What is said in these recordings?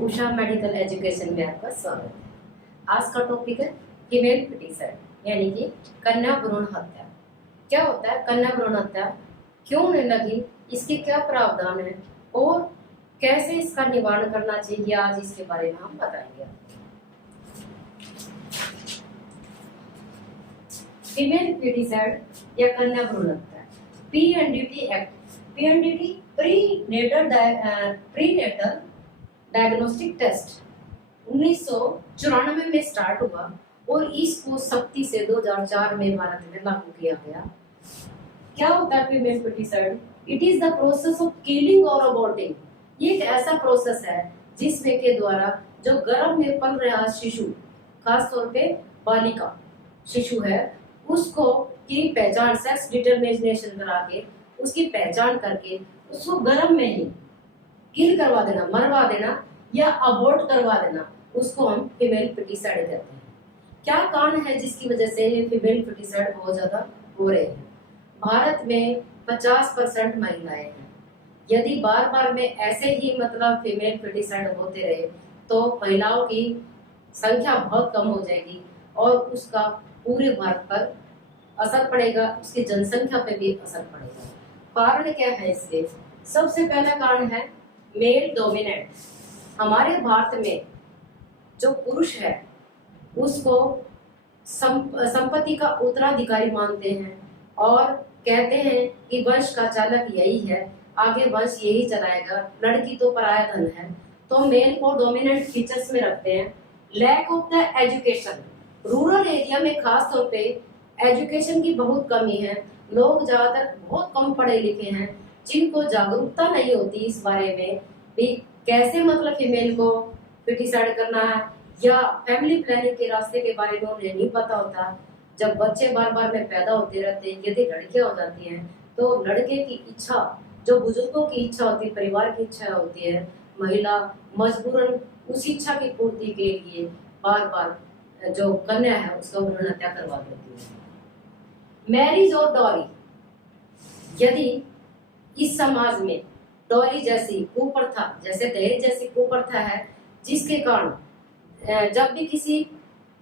Usha medical education में आपका स्वागत है। आज का टॉपिक है फीमेल फीटिसाइड यानी कि कन्या भ्रूण हत्या। क्या होता है कन्या भ्रूण हत्या, क्यों होने लगी, इसके क्या प्रावधान है और कैसे इसका निवारण करना चाहिए, आज इसके बारे में हम बताएंगे। फीमेल फीटिसाइड या कन्या भ्रूण हत्या, PNDT act, PNDT prenatal diagnostic test 1994 में स्टार्ट हुआ और इसको सख्ती से 2004 में भारत में लागू किया गया। क्या होता है female foeticide? It is the process of killing और अबॉर्टिंग। ये एक ऐसा प्रोसेस है जिसमें के द्वारा जो गर्भ में पल रहा शिशु, खास तौर पे बालिका शिशु है, उसको की पहचान सेक्स डिटरमिनेशन करा के उसकी पहचान करके उसको गर्भ में ही किल करवा देना, मरवा देना या अबॉर्ट करवा देना, उसको हम फीमेल फीटिसाइड कहते हैं। क्या कारण है जिसकी वजह से फीमेल फीटिसाइड बहुत ज्यादा हो रहे हैं? भारत में 50% महिलाएं हैं। यदि बार बार में ऐसे ही फीमेल फीटिसाइड होते रहे तो महिलाओं की संख्या बहुत कम हो जाएगी और उसका पूरे भारत पर असर पड़ेगा, उसकी जनसंख्या पे भी असर पड़ेगा। कारण क्या है इसके? सबसे पहला कारण है मेल डोमिनेंट। हमारे भारत में जो पुरुष है उसको संपत्ति का उत्तराधिकारी मानते हैं और कहते हैं कि वंश का चालक यही है, आगे वंश यही चलाएगा, लड़की तो पराया धन है, तो मेल को डोमिनेंट फीचर्स में रखते हैं। Lack of the education, rural area में खास तौर पे एजुकेशन की बहुत कमी है, लोग ज्यादातर बहुत कम पढ़े लिखे हैं, जिनको जागरूकता नहीं होती इस बारे में भी कैसे फीमेल को फीटिसाइड करना है, या फैमिली प्लानिंग के रास्ते के बारे में उन्हें नहीं पता होता। जब बच्चे बार बार में पैदा होते रहते हैं, यदि लड़कियां हो जाती हैं तो लड़के की इच्छा, जो बुजुर्गों की इच्छा होती है, परिवार की इच्छा होती है, महिला मजबूरन उस इच्छा की पूर्ति के लिए बार बार जो कन्या है उसका भ्रूण हत्या करवा देती है। मैरिज और डॉरी, यदि इस समाज में डॉरी जैसी कुप्रथा, जैसे दहेज जैसी कुप्रथा है, जिसके कारण जब भी किसी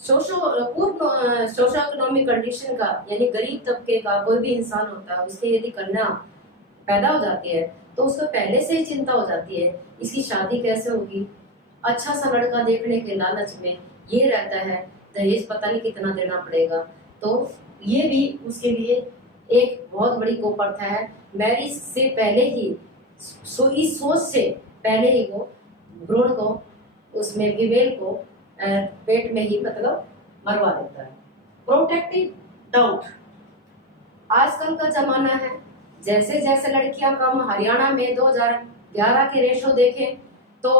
सोशो इकोनॉमिक कंडीशन का यानी गरीब तबके का कोई भी इंसान होता है, उसके यदि कन्या पैदा हो जाती है तो उसको पहले से ही चिंता हो जाती है इसकी शादी कैसे होगी। अच्छा सा लड़का देखने के लालच में ये रहता है दहेज पता नहीं कितना देना पड़ेगा, तो ये भी उसके लिए एक बहुत बड़ी कुप्रथा है। मैरिज से पहले ही इस सोच से पहले ही वो भ्रूण को उसमें फीमेल को पेट में ही मरवा देता है। प्रोटेक्टिव डाउट, आजकल का जमाना है, जैसे जैसे लड़कियां कम, हरियाणा में 2011 के रेशो देखें तो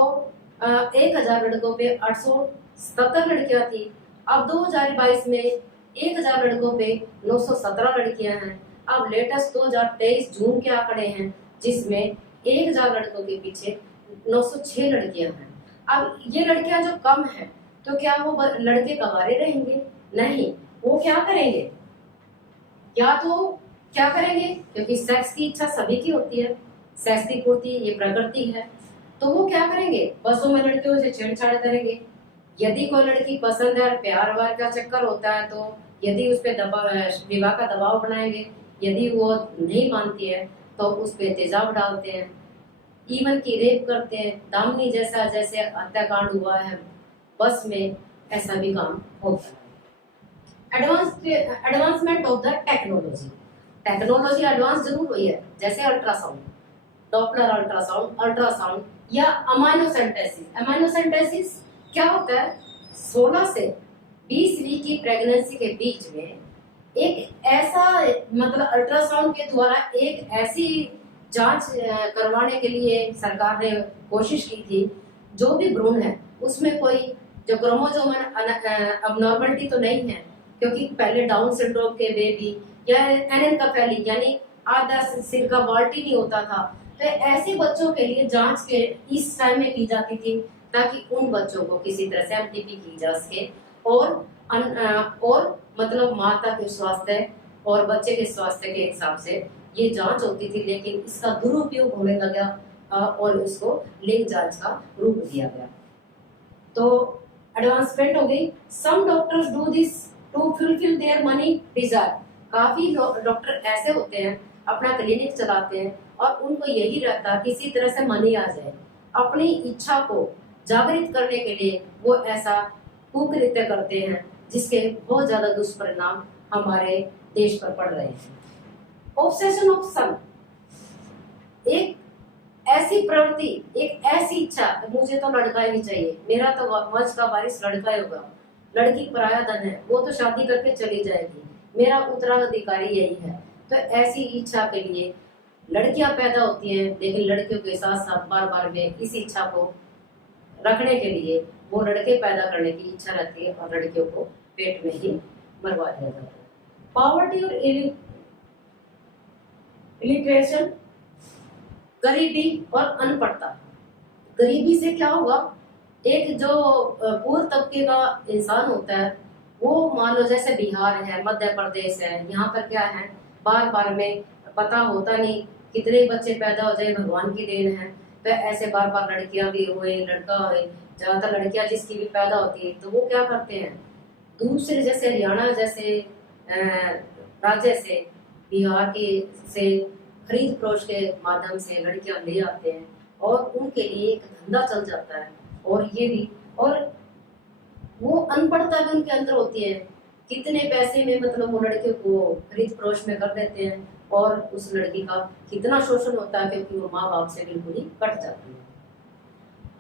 1000 लड़कों पे 877 लड़कियां थी। अब 2022 में 1000 लड़कों पे 917 लड़कियां हैं। अब लेटेस्ट 2023 जून के आंकड़े हैं जिसमें 1000 लड़कों के पीछे 906 लड़कियां हैं। अब ये लड़कियां जो कम हैं तो क्या वो लड़के गंवारे रहेंगे? नहीं, वो क्या करेंगे, या तो क्या करेंगे, क्योंकि सेक्स की इच्छा सभी की होती है, सेक्स की पूर्ति ये प्रकृति है, तो वो क्या करेंगे, बसों में लड़कियों से छेड़छाड़ करेंगे। यदि कोई लड़की पसंद है, प्यार वार का चक्कर होता है, तो यदि उस पर विवाह का दबाव बनाएंगे, यदि वो नहीं मानती है तो उस पर तेजाब डालते हैं, इवन की रेप करते हैं। दामिनी जैसा जैसे हत्याकांड हुआ है बस में, ऐसा भी काम होता है। Advancement of the technology, technology advance जरूर हुई है, जैसे अल्ट्रासाउंड, डॉपलर अल्ट्रासाउंड या अमाइनोसेंटेसिस। अमाइनोसेंटेसिस क्या होता है? 16 से 20 वीक की प्रेगनेंसी के बीच में एक ऐसा अल्ट्रासाउंड के द्वारा एक ऐसी जांच करवाने के लिए सरकार ने कोशिश की थी जो भी भ्रूण है उसमें कोई जो क्रोमोसोमल अबनॉर्मलिटी तो नहीं है, क्योंकि पहले डाउन सिंड्रोम के बेबी या एनेनकेफेली यानी आधा सिर का बाल्टी नहीं होता था, तो ऐसे बच्चों के लिए जांच के इस टाइम में की जाती थी ताकि उन बच्चों को किसी तरह से एमटीपी की जा सके और माता के स्वास्थ्य और बच्चे के स्वास्थ्य के हिसाब से ये जांच होती थी। लेकिन इसका दुरुपयोग होने लगा और उसको लिंग जांच का रूप दिया गया। तो एडवांसमेंट हो गई। Some doctors do this to fulfil their money desire. काफी डॉक्टर ऐसे होते हैं अपना क्लिनिक चलाते हैं और उनको यही रहता किसी तरह से मनी आ जाए। अपनी इच्छा को जागृत करने के लिए वो ऐसा कुकृत्य करते हैं जिसके बहुत ज्यादा दुष्परिणाम हमारे देश पर पड़ रहे हैं। ऑब्सेशन ऑफ सन, एक ऐसी प्रवृत्ति, एक ऐसी इच्छा, मुझे तो लड़का ही नहीं चाहिए, मेरा तो वंश का वारिस लड़का ही होगा, लड़की पराया धन है, वो तो शादी करके चली जाएगी, मेरा उत्तराधिकारी यही है। तो ऐसी इच्छा के लिए लड़कियां पैदा होती हैं, लेकिन लड़कियों के साथ साथ बार बार में इस इच्छा को रखने के लिए वो लड़के पैदा करने की इच्छा रहती है और लड़कियों को पेट में ही मरवा दिया जाता है। पॉवर्टी और इलिटरेशन, गरीबी और अनपढ़ता। गरीबी से क्या होगा, एक जो पूर्व तबके का इंसान होता है वो मान लो जैसे बिहार है, मध्य प्रदेश है, यहाँ पर क्या है बार बार में पता होता नहीं कितने बच्चे पैदा हो जाए, भगवान की देन है। तो ऐसे बार बार लड़कियां भी हुए, लड़का हुए, ज्यादातर लड़कियां जिसकी भी पैदा होती है तो वो क्या करते हैं, दूसरे जैसे हरियाणा जैसे राज्य से, बिहार के से खरीद फरोश के माध्यम से लड़कियां ले आते हैं और उनके लिए एक धंधा चल जाता है। और ये भी, और वो अनपढ़ता भी उनके अंदर होती है, कितने पैसे में मतलब वो लड़के को खरीद फरोश में कर देते हैं और उस लड़की का कितना शोषण होता है क्योंकि वो माँ बाप से बिल्कुल ही कट जाती है।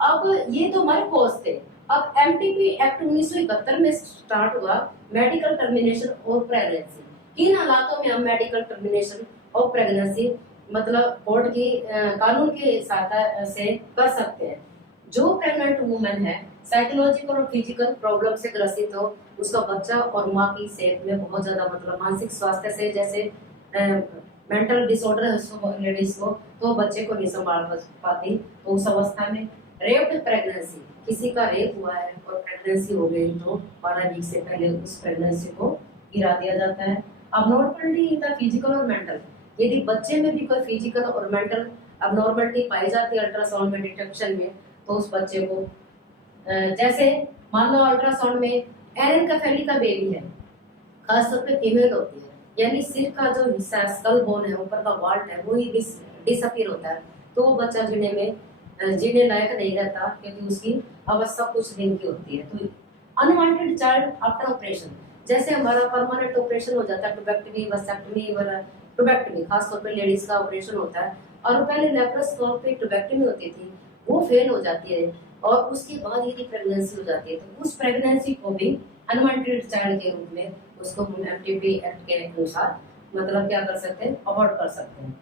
अब ये तो हमारे कोर्स थे। अब एमटीपी एक्ट 1971 में स्टार्ट हुआ, मेडिकल टर्मिनेशन और प्रेगनेंसी। किन हालातों में हम मेडिकल टर्मिनेशन और प्रेगनेंसी मतलब कोर्ट की कानून की सहायता से कर सकते हैं। जो प्रेग्नेंट वुमन है साइकोलॉजिकल और फिजिकल प्रॉब्लम से ग्रसित हो, उसका बच्चा और माँ की सेहत में बहुत ज्यादा मतलब मानसिक स्वास्थ्य से जैसे मेंटल डिसऑर्डर है लेडीज को, तो बच्चे को नहीं संभाल पाती, तो उस अवस्था में रेप्ड प्रेगनेंसी, किसी का रेप हुआ है और प्रेगनेंसी हो गई तो 12 वीक से पहले उस प्रेगनेंसी को गिरा दिया जाता है। अबनॉर्मलिटी इन द फिजिकल और मेंटल, यदि बच्चे में भी कोई फिजिकल और मेंटल अबनॉर्मलिटी पाई जाती है अल्ट्रासाउंड में डिटेक्शन में, तो उस बच्चे को जैसे मान लो अल्ट्रासाउंड में एरेनकेफेली का बेबी है, खासतौर पे फीमेल होती है, यानी सिर का जो हिस्सा है स्कल बोन है, ऊपर का वाल्ट है, वो ही डिसअपीयर होता है, तो वो बच्चा जीने लायक नहीं रहता क्योंकि उसकी अवस्था कुछ दिन की होती है। तो अनवांटेड चाइल्ड आफ्टर ऑपरेशन, जैसे हमारा परमानेंट ऑपरेशन हो जाता है, टुबेक्टमी, वसेक्टमी, टुबेक्टमी खासतौर पे लेडीज का ऑपरेशन होता है, और पहले लेप्रोस्कोपिक टुबेक्टमी होती थी, वो फेल हो जाती है और उसके बाद यदि प्रेगनेंसी हो जाती है तो उस प्रेगनेंसी को भी अनवांटेड चाइल्ड के रूप में उसको हम एमटीपी एक्ट के अनुसार मतलब क्या कर सकते हैं, अवॉइड कर सकते हैं।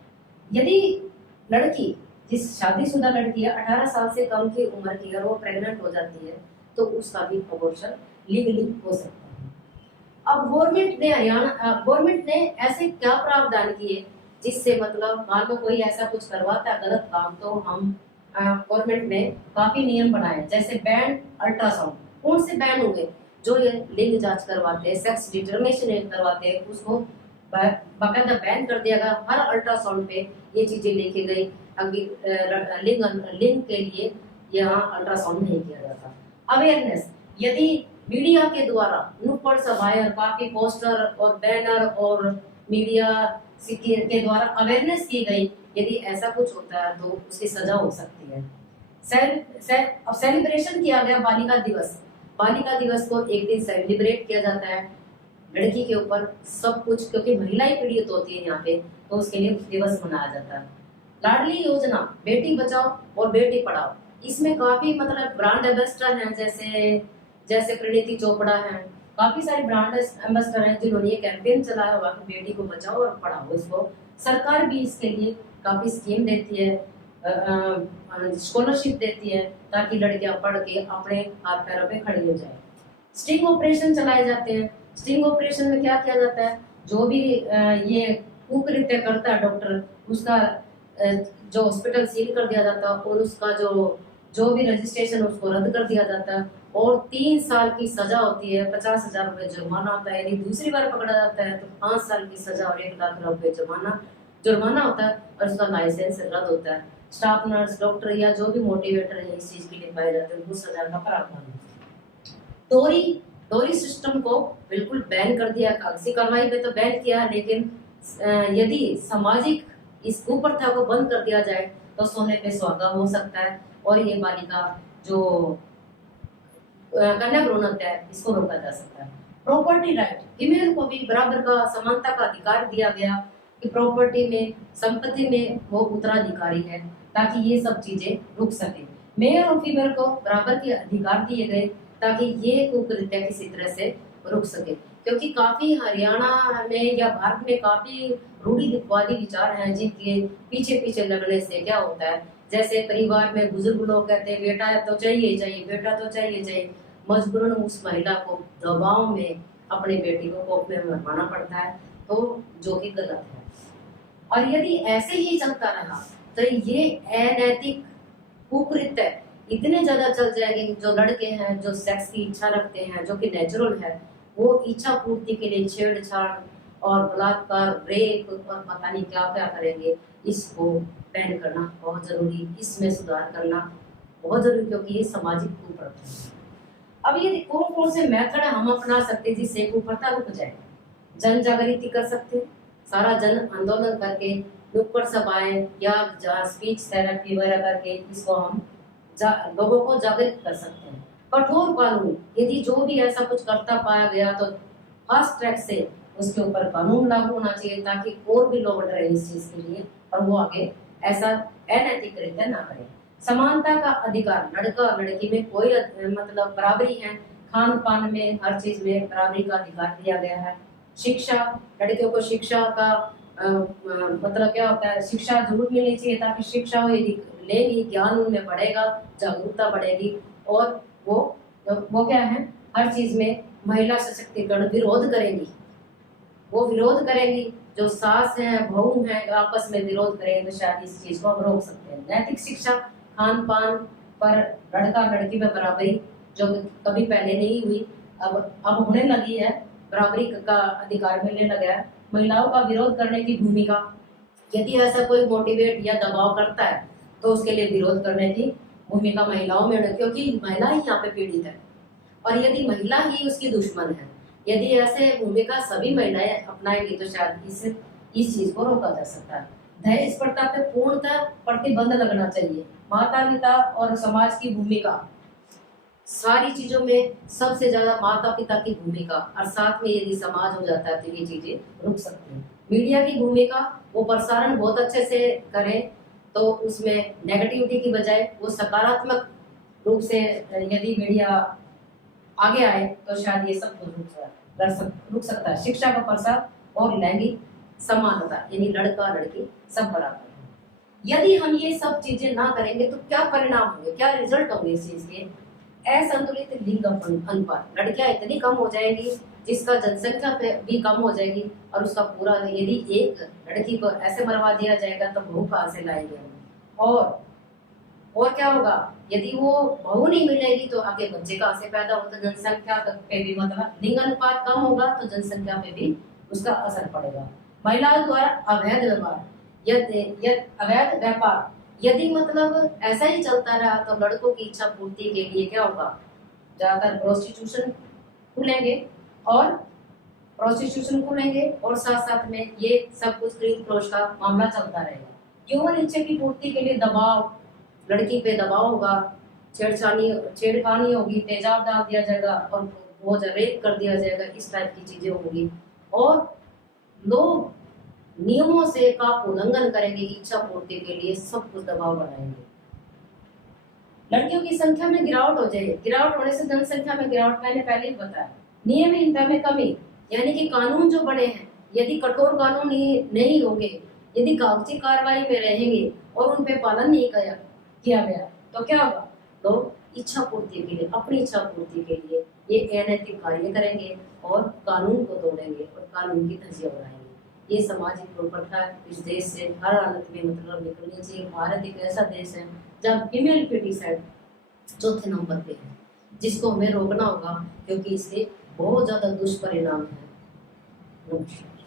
यदि लड़की, जिस शादीशुदा लड़की है 18 साल से कम की उम्र की और वो प्रेग्नेंट हो जाती है तो उसका भी अबॉर्शन लीगली हो सकता है। अब गवर्नमेंट ने ऐसे क्या प्रावधान किए जिससे मतलब मान लो कोई ऐसा कुछ करवाता है गलत काम, तो हम गवर्नमेंट ने काफी नियम बनाए, जैसे बैन अल्ट्रासाउंड। कौन से बैन होंगे, जो ये लिंग जांच करवाते हैं, सेक्स डिटरमिनेशन करवाते हैं, उसको बाकायदा बैन कर दिया गया। हर अल्ट्रासाउंड पे ये चीजें लिखी गई, अभी लिंग के लिए यहाँ अल्ट्रासाउंड नहीं किया जाता। अवेयरनेस, यदि मीडिया के द्वारा नुक्कड़ सभाएं, काफी पोस्टर और बैनर और मीडिया के द्वारा अवेयरनेस की गई, यदि ऐसा कुछ होता है तो उसकी सजा हो सकती है। अब सेलिब्रेशन किया गया बालिका दिवस। बालिका दिवस को एक दिन सेलिब्रेट किया जाता है लड़की के ऊपर सब कुछ, क्योंकि महिलाएं पीड़ित होती है यहाँ पे, तो उसके लिए दिवस मनाया जाता है। लाडली योजना, बेटी बचाओ और बेटी पढ़ाओ, इसमें काफी मतलब ब्रांड एम्बेसडर हैं, जैसे प्रणीति चोपड़ा हैं, काफी सारे ब्रांड एम्बेसडर हैं जिन्होंने ये कैंपेन चलाया हुआ कि बेटी को बचाओ और पढ़ाओ। इसको सरकार भी इसके लिए काफी स्कीम देती है, स्कॉलरशिप देती है, ताकि लड़कियां पढ़ के अपने हाथ पैरों पे खड़ी हो जाए। स्टिंग ऑपरेशन चलाए जाते हैं। स्टिंग ऑपरेशन में क्या किया जाता है, जो भी ये कुकृत्य करता है डॉक्टर, उसका जो हॉस्पिटल सील कर दिया जाता है और उसका जो भी रजिस्ट्रेशन उसको रद्द कर दिया जाता है और 3 साल की सजा होती है, 50,000 रुपए जुर्माना होता है। यदि दूसरी बार पकड़ा जाता है तो 5 साल की सजा और 1 लाख रुपए जुर्माना होता है और उसका लाइसेंस रद्द होता है। स्टाफ नर्स, डॉक्टर या जो भी मोटिवेटर है इस चीज के लिए पाए जाते हैं, वो सजा का प्रावधान है। डोरी डोरी सिस्टम को बिल्कुल बैन कर दिया, कागजी कार्रवाई में तो बैन किया, लेकिन यदि सामाजिक इस कुप्रथा को बंद कर दिया जाए तो सोने पे सुहागा हो सकता है और ये बालिका जो कन्या भ्रूण हत्या है इसको रोका जा सकता है। प्रॉपर्टी राइट, फीमेल को भी बराबर का समानता का अधिकार दिया गया कि प्रॉपर्टी में, संपत्ति में वो उत्तराधिकारी है, ताकि ये सब चीजें रुक सके। मेल और फीमेल को बराबर के अधिकार दिए गए ताकि ये कुकृत्य किसी तरह से रुक सके, क्योंकि काफी हरियाणा में या भारत में काफी रूढ़िवादी विचार हैं जिनके पीछे पीछे लगने से क्या होता है, जैसे परिवार में बुजुर्ग लोग कहते हैं बेटा तो चाहिए चाहिए, बेटा तो चाहिए चाहिए, मजबूरन उस महिला को दबाव में अपनी बेटी को कोख में मरवाना पड़ता है, तो जो कि गलत है। और यदि ऐसे ही चलता रहा तो ये अनैतिक कुकृत्य इतने ज्यादा चल जाएंगे कि जो लड़के हैं जो सेक्स की इच्छा रखते हैं, जो कि नेचुरल है, वो इच्छा पूर्ति के लिए छेड़छाड़ और बलात्कार, रेप और पता नहीं क्या क्या करेंगे। इसको बैन करना बहुत जरूरी, इसमें सुधार करना बहुत जरूरी, क्योंकि ये सामाजिक कुप्रथा है। अब ये कौन कौन से मेथड हम अपना सकते हैं जिससे कुप्रथा रुक जाए। जन जागृति कर सकते हैं, सारा जन आंदोलन करके, नुक्कड़ सभाएं या स्पीच थेरेपी वगैरह करके इसको हम लोगों को जागृत कर सकते हैं। कठोर कानून, यदि जो भी ऐसा कुछ करता पाया गया तो फास्ट ट्रैक से उसके ऊपर कानून लागू होना चाहिए, ताकि और भी लोग डरे इस चीज के लिए और वो आगे ऐसा अनैतिक कृत्य ना करें। समानता का अधिकार, लड़का और लड़की में कोई मतलब बराबरी है, खान पान में हर चीज में बराबरी का अधिकार दिया गया है। शिक्षा, लड़कियों को शिक्षा का मतलब क्या होता है, शिक्षा जरूर मिलनी चाहिए, ताकि शिक्षा यदि लेंगी, ज्ञान उनमें बढ़ेगा, जागरूकता बढ़ेगी और वो क्या है, हर चीज में महिला सशक्तिकरण विरोध करेंगी, वो विरोध करेंगी। जो सास है, बहू है, आपस में विरोध करेंगे तो शायद इस चीज को हम रोक सकते हैं। नैतिक शिक्षा, खान पान पर लड़का लड़की में बराबरी जो कभी पहले नहीं हुई, अब होने लगी है, बराबरी का अधिकार मिलने लगा है। महिलाओं का विरोध करने की भूमिका, यदि ऐसा कोई मोटिवेट या दबाव करता है तो उसके लिए विरोध करने की भूमिका महिलाओं में, क्योंकि महिला ही यहाँ पे पीड़ित है और यदि महिला ही उसकी दुश्मन है, यदि ऐसे भूमिका सभी महिलाएं अपनाएंगी तो शायद इस चीज को रोका जा सकता है। दहेज प्रथा पे पूर्णतः प्रतिबंध लगना चाहिए। माता पिता और समाज की भूमिका, सारी चीजों में सबसे ज्यादा माता पिता की भूमिका, और साथ में यदि समाज हो जाता है तो ये चीजें रुक सकती हैं। मीडिया की भूमिका, वो प्रसारण बहुत अच्छे से करें तो उसमें नेगेटिविटी की बजाय वो सकारात्मक रूप से यदि मीडिया आगे आए तो शायद ये सब रुक सकता है। शिक्षा का प्रसार और लैंगिक समानता, यानी लड़का लड़की सब बराबर है। यदि हम ये सब चीजें ना करेंगे तो क्या परिणाम होंगे, क्या रिजल्ट होंगे इस चीज के? असंतुलित लिंग अनुपात, लड़कियां इतनी कम हो जाएंगी जिसका जनसंख्या पे भी कम हो जाएगी, और उसका पूरा, यदि एक लड़की को ऐसे मरवा दिया जाएगा तो बहू कहाँ से लाएंगे हम? और क्या होगा, यदि वो बहू नहीं मिलेगी तो आगे बच्चे कहाँ से पैदा होता, जनसंख्या पे भी मतलब लिंग अनुपात कम होगा तो जनसंख्या पे भी उसका असर पड़ेगा। महिलाओं द्वारा अवैध व्यापार, अवैध व्यापार, यदि मतलब ऐसा ही चलता रहा तो लड़कों की इच्छा पूर्ति के लिए क्या होगा, ज्यादातर प्रोस्टिट्यूशन खुलेंगे और साथ साथ में ये सब कुछ खरीद फरोश का मामला चलता रहेगा। यौन इच्छा की पूर्ति के लिए दबाव, लड़की पे दबाव होगा, छेड़खानी होगी, तेजाब डाल दिया जाएगा और वो रेप कर दिया जाएगा, इस टाइप की चीजें होंगी और लोग नियमों से का उल्लंघन करेंगे इच्छा पूर्ति के लिए, सब कुछ दबाव बनाएंगे। लड़कियों की संख्या में गिरावट हो जाएगी, गिरावट होने से जनसंख्या में गिरावट, मैंने पहले ही बताया। नियमितता में कमी, यानी कि कानून जो बड़े हैं यदि कठोर कानून नहीं होंगे, यदि कागजी कार्रवाई में रहेंगे और उन पे पालन नहीं किया गया तो क्या होगा, लोग इच्छा पूर्ति के लिए, अपनी इच्छा पूर्ति के लिए ये अनैतिक कार्य करेंगे और कानून को तोड़ेंगे और कानून की धज्जियां उड़ाएंगे। ये सामाजिक प्रथा इस देश से हर हालत में मतलब निकलनी चाहिए। भारत एक ऐसा देश है जहाँ फीमेल फेटिसाइड चौथे नंबर पे है, जिसको हमें रोकना होगा क्योंकि इसके बहुत ज्यादा दुष्परिणाम है। नमस्कार।